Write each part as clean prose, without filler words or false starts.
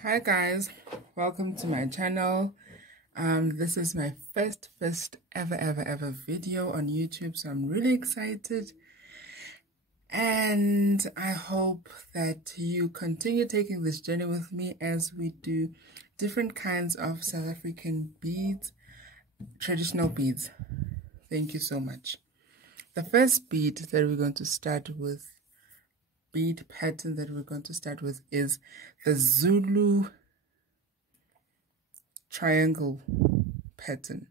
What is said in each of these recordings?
Hi guys, welcome to my channel. This is my first ever video on YouTube, so I'm really excited, and I hope that you continue taking this journey with me as we do different kinds of South African beads, traditional beads. Thank you so much. The first bead that we're going to start with, bead pattern that we're going to start with, is the Zulu triangle pattern.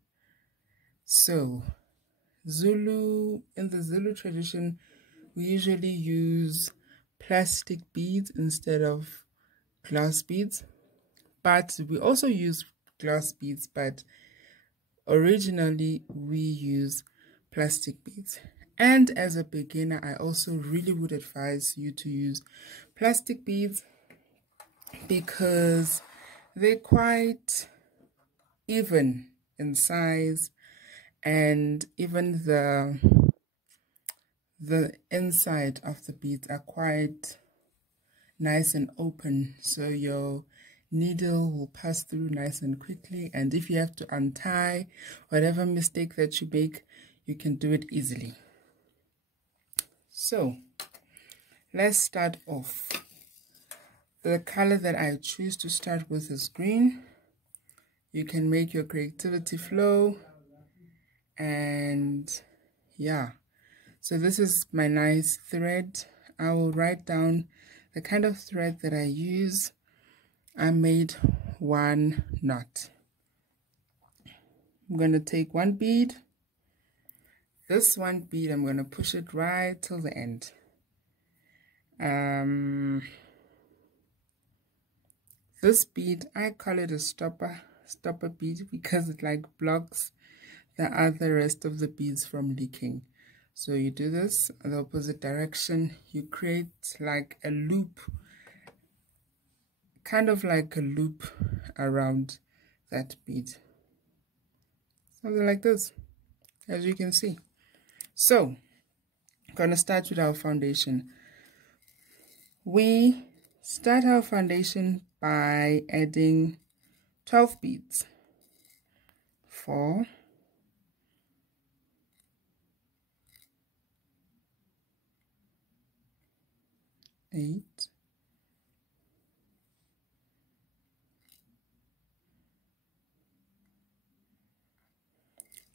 So in the Zulu tradition, we usually use plastic beads instead of glass beads, but we also use glass beads, but originally we use plastic beads. And as a beginner, I also really would advise you to use plastic beads because they're quite even in size, and even the inside of the beads are quite nice and open, so your needle will pass through nice and quickly, and if you have to untie whatever mistake that you make, you can do it easily. So let's start off. The color that I choose to start with is green. You can make your creativity flow, and yeah, so this is my nice thread. I will write down the kind of thread that I use. I made 1 knot. I'm going to take 1 bead. This 1 bead, I'm going to push it right till the end. This bead, I call it a stopper bead because it like blocks the rest of the beads from leaking. So you do this in the opposite direction. You create like a loop, kind of like a loop around that bead, something like this, as you can see. So I'm gonna start with our foundation. We start our foundation by adding 12 beads. 4, 8,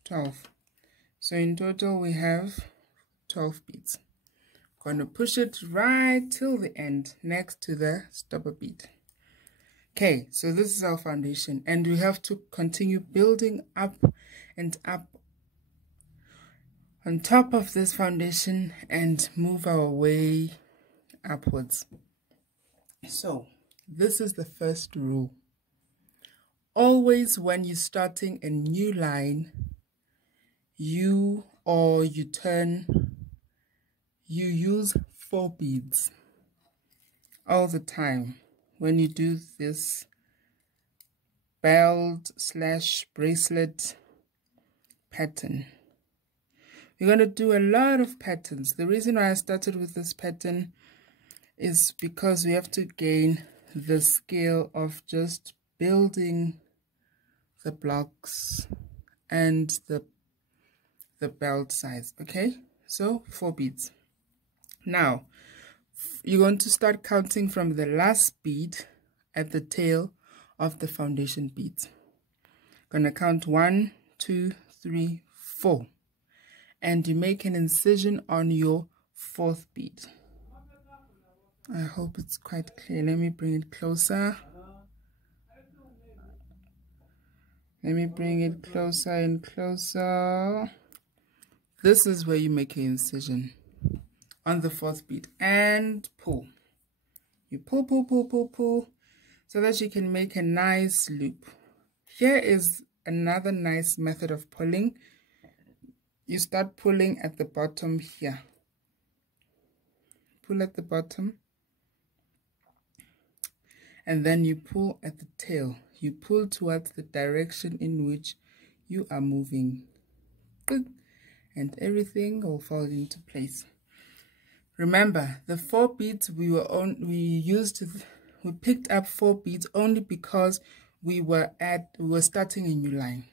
12. So in total we have 12 beads. Going to push it right till the end next to the stopper bead. Okay, so this is our foundation, and we have to continue building up and up on top of this foundation and move our way upwards. So this is the first rule. Always when you're starting a new line, you use 4 beads all the time when you do this belt / bracelet pattern. We're going to do a lot of patterns. The reason why I started with this pattern is because we have to gain the skill of just building the blocks and the belt size. Okay, so 4 beads. Now you're going to start counting from the last bead at the tail of the foundation beads. Gonna count 1, 2, 3, 4, and you make an incision on your 4th bead. I hope it's quite clear. Let me bring it closer. Let me bring it closer and closer. This is where you make an incision on the 4th bead and pull. You pull so that you can make a nice loop. Here is another nice method of pulling. You start pulling at the bottom here. Pull at the bottom, and then you pull at the tail. You pull towards the direction in which you are moving, and everything will fall into place. Remember, the 4 beads we we picked up 4 beads only because we were starting a new line.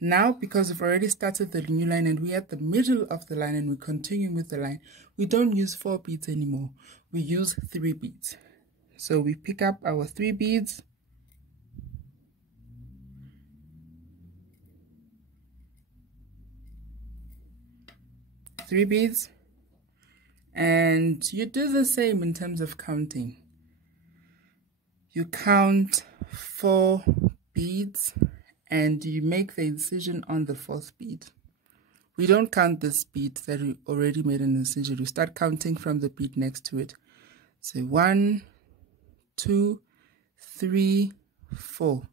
Now, because we've already started the new line and we're at the middle of the line and we're continuing with the line, we don't use 4 beads anymore. We use 3 beads. So we pick up our 3 beads. Three beads. And you do the same in terms of counting. You count 4 beads and you make the incision on the 4th bead. We don't count this bead that we already made an incision. We start counting from the bead next to it. So 1, 2, 3, 4.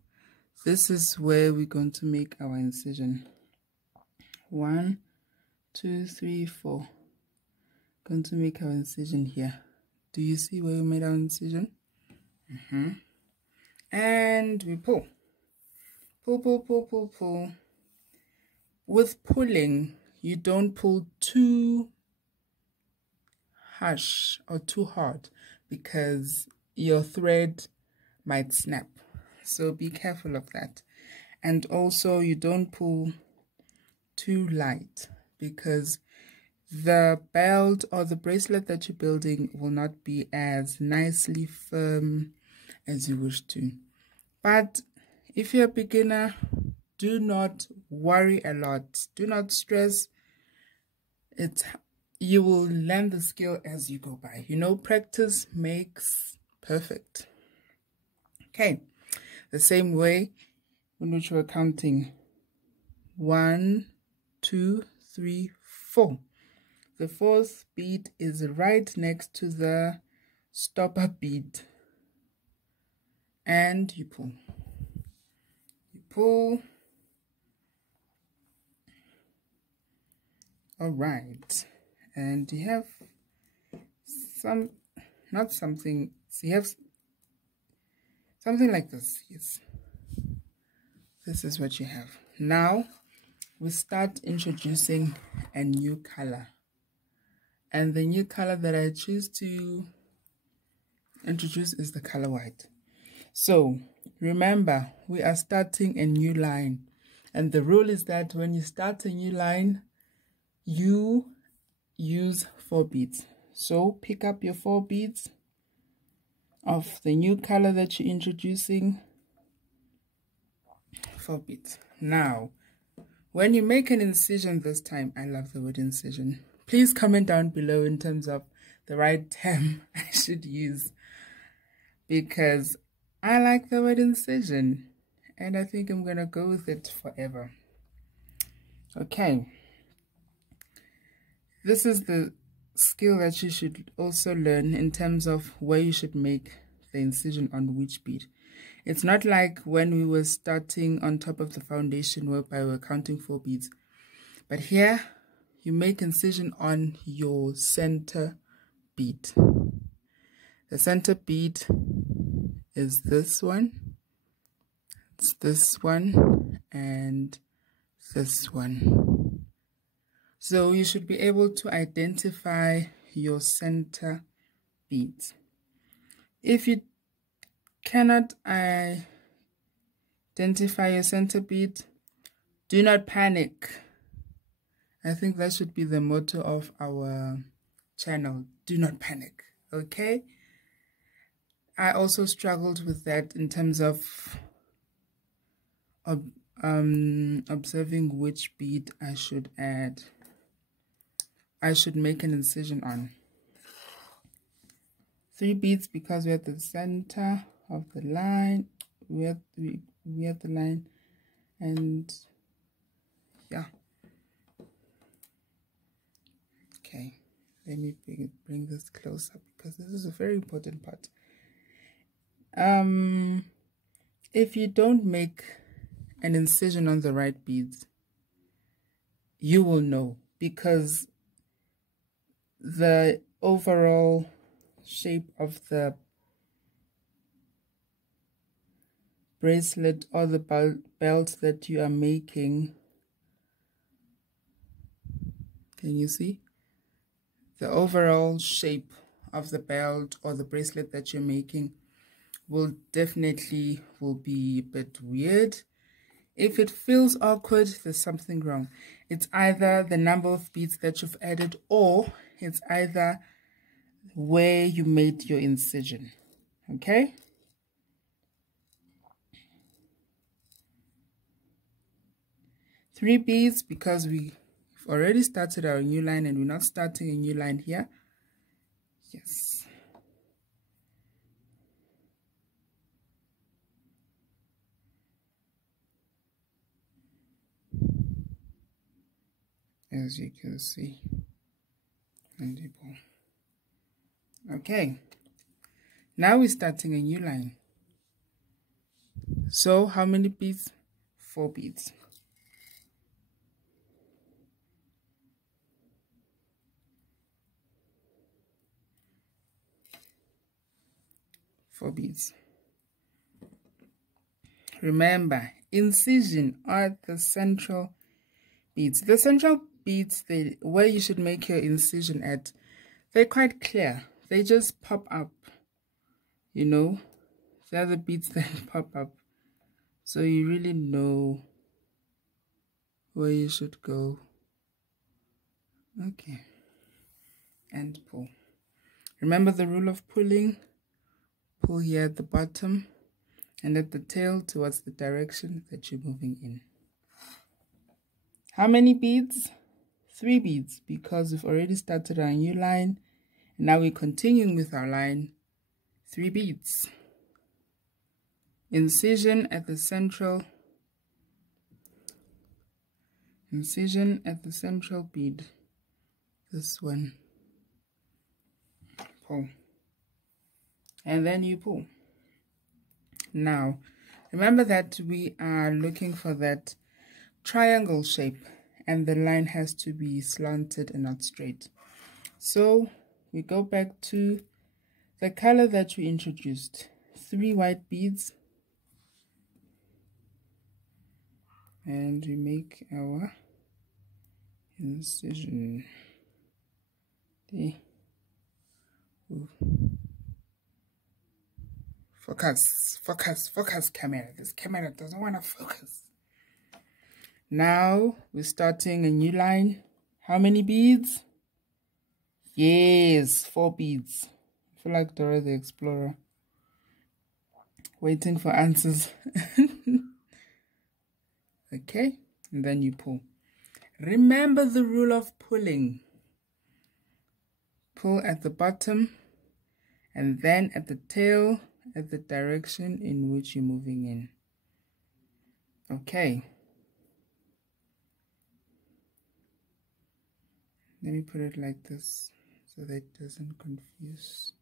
This is where we're going to make our incision. 1, 2, 3, 4. Going to make our incision here. Do you see where we made our incision? And we pull. Pull, pull, pull, pull, pull. With pulling, you don't pull too harsh or too hard because your thread might snap. So be careful of that. And also you don't pull too light because the belt or the bracelet that you're building will not be as nicely firm as you wish to. But if you're a beginner, do not worry a lot. Do not stress. You will learn the skill as you go by. You know, practice makes perfect. Okay, the same way in which we're counting 1, 2, 3, 4. The 4th bead is right next to the stopper bead. And you pull. You pull. All right. And you have you have something like this. Yes. This is what you have. Now, we start introducing a new color. And the new color that I choose to introduce is the color white. So, remember, we are starting a new line. And the rule is that when you start a new line, you use 4 beads. So, pick up your 4 beads of the new color that you're introducing. 4 beads. Now, when you make an incision this time, I love the word incision. Please comment down below in terms of the right term I should use, because I like the word incision and I think I'm gonna go with it forever. Okay, this is the skill that you should also learn in terms of where you should make the incision on which bead. It's not like when we were starting on top of the foundation whereby we're counting 4 beads, but here you make incision on your center bead. The center bead is this one, it's this one, and this one. So you should be able to identify your center beads. If you cannot identify your center bead, do not panic. I think that should be the motto of our channel. Do not panic, okay? I also struggled with that in terms of observing which bead I should add. I should make an incision on. 3 beads because we're at the center of the line. We're at the line, and yeah. Okay, let me bring this closer because this is a very important part. If you don't make an incision on the right beads, you will know, because the overall shape of the bracelet or the belt that you are making, can you see? The overall shape of the belt or the bracelet that you're making will definitely be a bit weird. If it feels awkward, there's something wrong. It's either the number of beads that you've added, or it's either where you made your incision. Okay? Three beads because we've already started our new line and we're not starting a new line here. Yes. As you can see. And you pull. Okay. Now we're starting a new line. So how many beads? 4 beads. 4 beads. Remember, incision are the central beads. The central beads, where you should make your incision at, they're quite clear. They just pop up, you know. They're the beads that pop up. So you really know where you should go. Okay. And pull. Remember the rule of pulling. Pull here at the bottom and at the tail towards the direction that you're moving in. How many beads? 3 beads, because we've already started our new line. And now we're continuing with our line. 3 beads. Incision at the central. Incision at the central bead. This one. Pull. And then you pull. Now, remember that we are looking for that triangle shape, and the line has to be slanted and not straight. So we go back to the color that we introduced. 3 white beads, and we make our incision. Okay. Ooh. Focus camera. This camera doesn't want to focus. Now we're starting a new line. How many beads? Yes, 4 beads. I feel like Dora the Explorer. Waiting for answers. Okay, and then you pull. Remember the rule of pulling. Pull at the bottom and then at the tail at the direction in which you're moving in. Okay. Let me put it like this so that it doesn't confuse.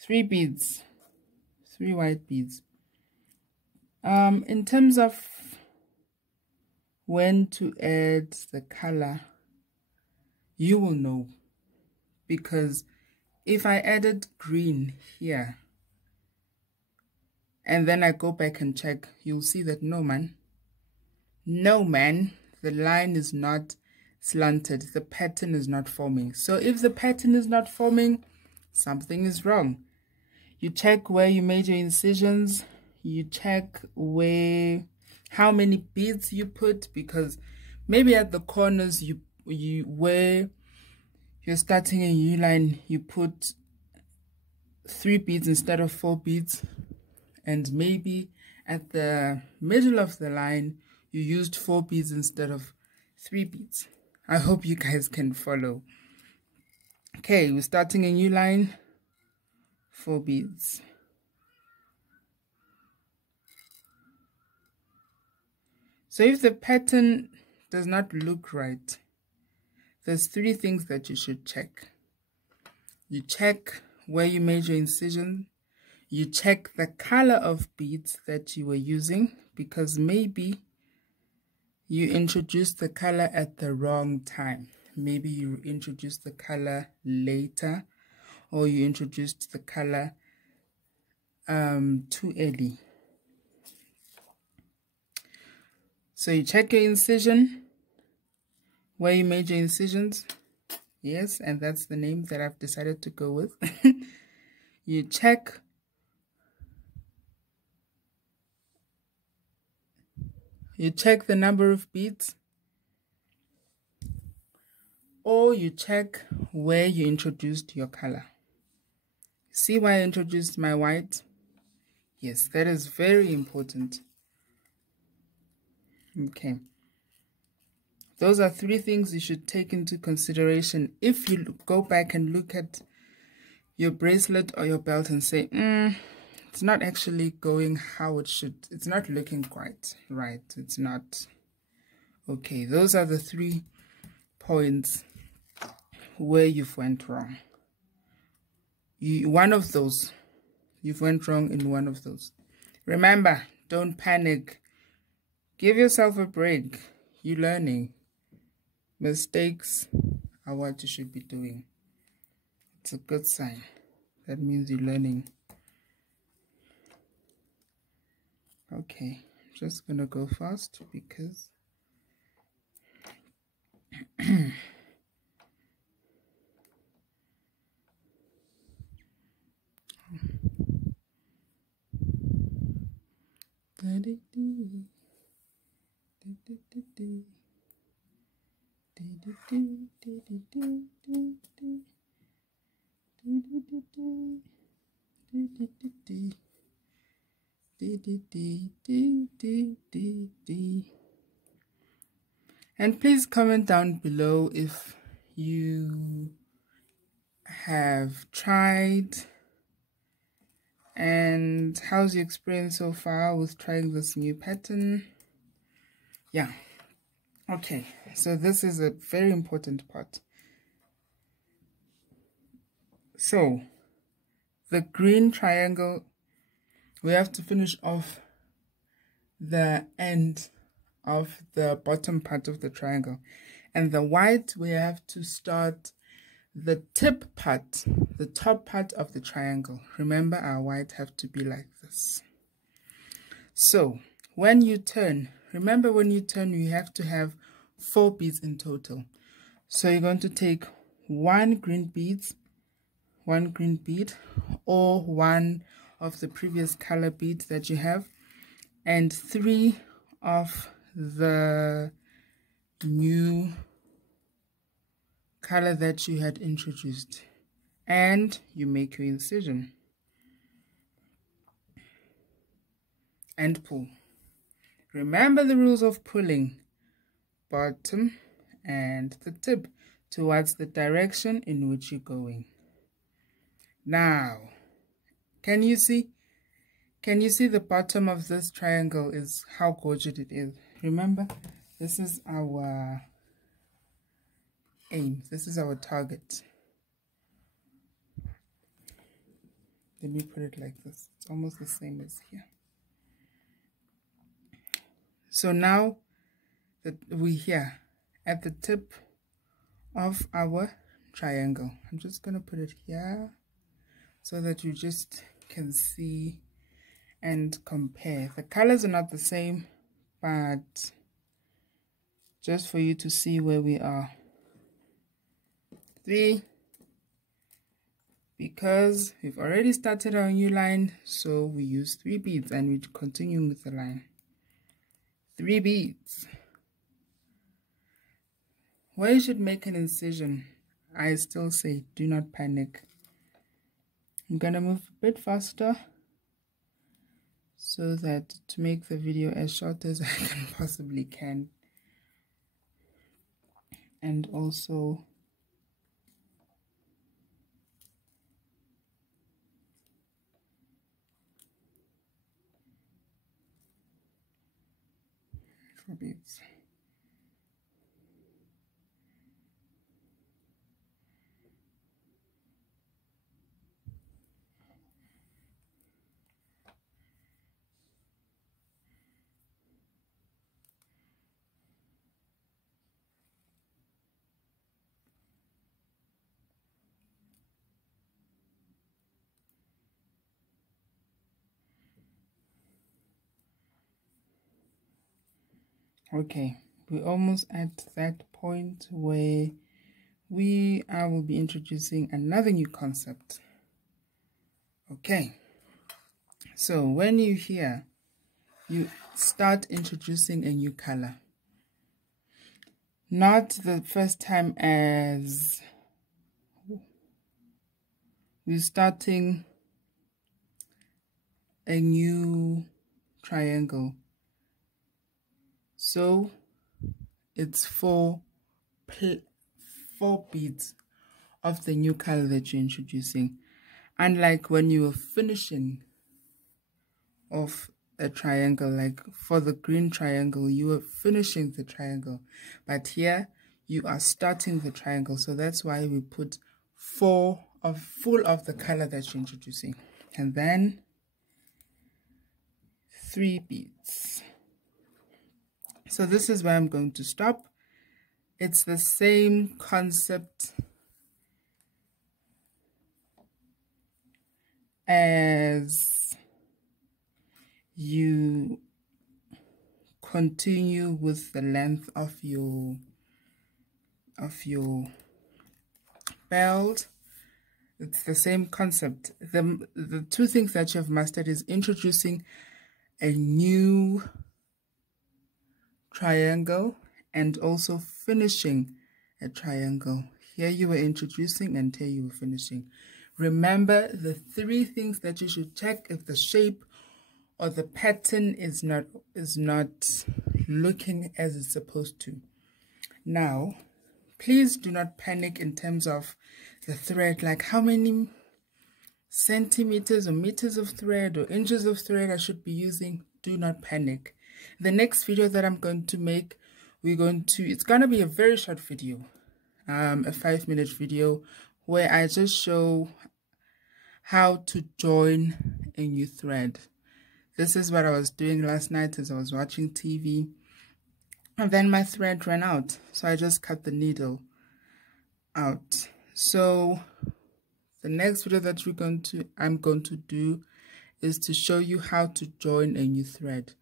3 beads, 3 white beads. In terms of when to add the color, you will know, because if I added green here and then I go back and check, you'll see that no man, the line is not slanted, the pattern is not forming. So if the pattern is not forming, something is wrong. You check where you made your incisions, you check how many beads you put, because maybe at the corners where you're starting a new line, you put 3 beads instead of 4 beads, and maybe at the middle of the line you used 4 beads instead of 3 beads. I hope you guys can follow. Okay, we're starting a new line. 4 beads. So if the pattern does not look right, there's 3 things that you should check. You check where you made your incision. You check the color of beads that you were using, because maybe you introduced the color at the wrong time. Maybe you introduced the color later, or you introduced the color too early. So you check your incision, where you made your incisions. Yes, and that's the name that I've decided to go with. You check you check the number of beads, or you check where you introduced your color. See why I introduced my white? Yes, that is very important. Okay. Those are 3 things you should take into consideration if you go back and look at your bracelet or your belt and say, it's not actually going how it should. It's not looking quite right. It's not. Okay, those are the 3 points where you've went wrong. One of those, you've went wrong in one of those. Remember, don't panic. Give yourself a break. You're learning. Mistakes are what you should be doing. It's a good sign. That means you're learning. Okay, I'm just gonna go fast because and please comment down below if you have tried and how's your experience so far with trying this new pattern. Yeah, okay, so this is a very important part. So the green triangle, we have to finish off the end of the bottom part of the triangle, and the white, we have to start the tip part, the top part of the triangle. Remember, our white have to be like this. So when you turn, remember when you turn, you have to have 4 beads in total. So you're going to take 1 green bead, or 1 of the previous color beads that you have, and 3 of the new color that you had introduced, and you make your incision and pull. Remember the rules of pulling: bottom and the tip towards the direction in which you're going. Now, can you see the bottom of this triangle is how gorgeous it is? Remember, this is our aim. This is our target. Let me put it like this. It's almost the same as here. So now that we're here at the tip of our triangle, I'm just going to put it here so that you just can see and compare. The colors are not the same, but just for you to see where we are. 3, because we've already started our new line, so we use 3 beads and we continue with the line. 3 beads. Where you should make an incision, I still say do not panic. I'm gonna move a bit faster so that to make the video as short as I can possibly can, and also for beads. Okay, we're almost at that point where I will be introducing another new concept. Okay, so when you hear you start introducing a new color. Not the first time as we're starting a new triangle. So it's four beads of the new color that you're introducing. Unlike when you were finishing off a triangle, like for the green triangle, you were finishing the triangle. But here, you are starting the triangle. So that's why we put full of the color that you're introducing. And then 3 beads. So this is where I'm going to stop. It's the same concept as you continue with the length of your belt. It's the same concept. The two things that you have mastered is introducing a new triangle and also finishing a triangle. Here you were introducing and here you were finishing. Remember the 3 things that you should check if the shape or the pattern is not looking as it's supposed to. Now, please do not panic in terms of the thread, like how many centimeters or meters of thread or inches of thread I should be using. Do not panic. The next video that I'm going to make, it's going to be a very short video, a 5-minute video where I just show how to join a new thread. This is what I was doing last night as I was watching TV, and then my thread ran out, so I just cut the needle out. So the next video that I'm going to do is to show you how to join a new thread.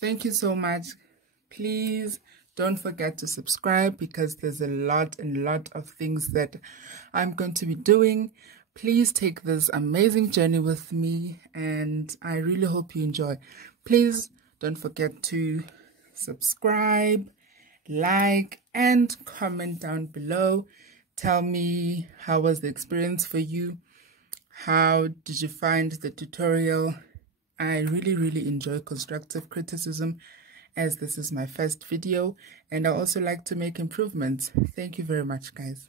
Thank you so much. Please don't forget to subscribe because there's a lot of things that I'm going to be doing. Please take this amazing journey with me, and I really hope you enjoy. Please don't forget to subscribe, like, and comment down below. Tell me, how was the experience for you? How did you find the tutorial? I really enjoy constructive criticism, as this is my first video, and I also like to make improvements. Thank you very much, guys.